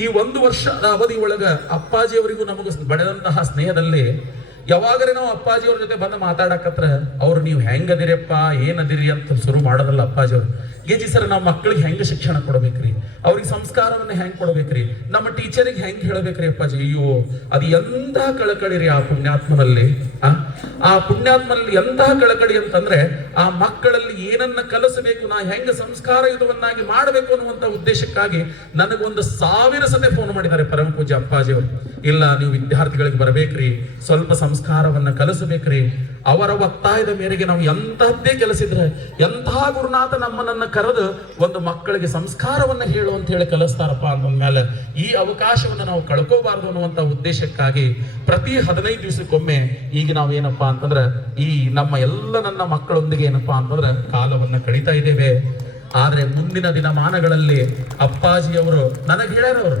ಈ 1 ವರ್ಷದ ಅವಧಿ ಒಳಗ ಅಪ್ಪಾಜಿಯವರಿಗೂ ನಮಗೂ ಬೆಳೆದಂತಹ ಸ್ನೇಹದಲ್ಲಿ ಯಾವಾಗಲೇ ನಾವು ಅಪ್ಪಾಜಿಯವ್ರ ಜೊತೆ ಬಂದು ಮಾತಾಡಕತ್ರ ಅವ್ರು ನೀವು ಹೆಂಗದಿರಪ್ಪ ಏನದಿರಿ ಅಂತ ಶುರು ಮಾಡೋದಲ್ಲ ಅಪ್ಪಾಜಿಯವ್ರು. ಗೆಜಿ ಸರ್ ನಾವು ಮಕ್ಕಳಿಗೆ ಹೆಂಗೆ ಶಿಕ್ಷಣ ಕೊಡ್ಬೇಕ್ರಿ, ಅವ್ರಿಗೆ ಸಂಸ್ಕಾರವನ್ನ ಹೆಂಗ್ ಕೊಡ್ಬೇಕ್ರಿ, ನಮ್ಮ ಟೀಚರಿಗೆ ಹೆಂಗ್ ಹೇಳ್ಬೇಕ್ರಿ ಅಪ್ಪಾಜಿ. ಅಯ್ಯೋ ಅದು ಎಂತಹ ಕಳಕಳಿ ರೀ ಆ ಪುಣ್ಯಾತ್ಮನಲ್ಲಿ. ಆ ಪುಣ್ಯಾತ್ಮನಲ್ಲಿ ಎಂತಹ ಕಳಕಳಿ ಅಂತಂದ್ರೆ ಆ ಮಕ್ಕಳಲ್ಲಿ ಏನನ್ನ ಕಲಿಸಬೇಕು, ನಾ ಹೆಂಗ ಸಂಸ್ಕಾರಯುತವನ್ನಾಗಿ ಮಾಡಬೇಕು ಅನ್ನುವಂತ ಉದ್ದೇಶಕ್ಕಾಗಿ ನನಗೊಂದು 1000 ಸತೆ ಫೋನ್ ಮಾಡಿದ್ದಾರೆ ಪರಮ ಪೂಜ್ಯ ಅಪ್ಪಾಜಿಯವರು. ಇಲ್ಲ ನೀವು ವಿದ್ಯಾರ್ಥಿಗಳಿಗೆ ಬರಬೇಕ್ರಿ, ಸ್ವಲ್ಪ ಸಂಸ್ಕಾರವನ್ನ ಕಲಿಸಬೇಕ್ರಿ. ಅವರ ಒತ್ತಾಯದ ಮೇರೆಗೆ ನಾವು ಎಂತಹದ್ದೇ ಕೆಲಸಿದ್ರೆ ಎಂತಹ ಗುರುನಾಥ ನಮ್ಮನ್ನ ಕರೆದು ಒಂದು ಮಕ್ಕಳಿಗೆ ಸಂಸ್ಕಾರವನ್ನ ಹೇಳು ಅಂತ ಹೇಳಿ ಕಲಿಸ್ತಾರಪ್ಪ ಅಂದ್ಮೇಲೆ ಈ ಅವಕಾಶವನ್ನು ನಾವು ಕಳ್ಕೋಬಾರ್ದು ಅನ್ನುವಂತ ಉದ್ದೇಶಕ್ಕಾಗಿ ಪ್ರತಿ 15 ದಿವಸಕ್ಕೊಮ್ಮೆ ಈಗ ನಾವೇನಪ್ಪಾ ಅಂತಂದ್ರೆ ಈ ನಮ್ಮ ನನ್ನ ಮಕ್ಕಳೊಂದಿಗೆ ಏನಪ್ಪಾ ಅಂತಂದ್ರೆ ಕಾಲವನ್ನ ಕಳೀತಾ ಇದ್ದೇವೆ. ಆದ್ರೆ ಮುಂದಿನ ದಿನಮಾನಗಳಲ್ಲಿ ಅಪ್ಪಾಜಿಯವರು ನನಗೆ ಹೇಳ್ಯಾರವರು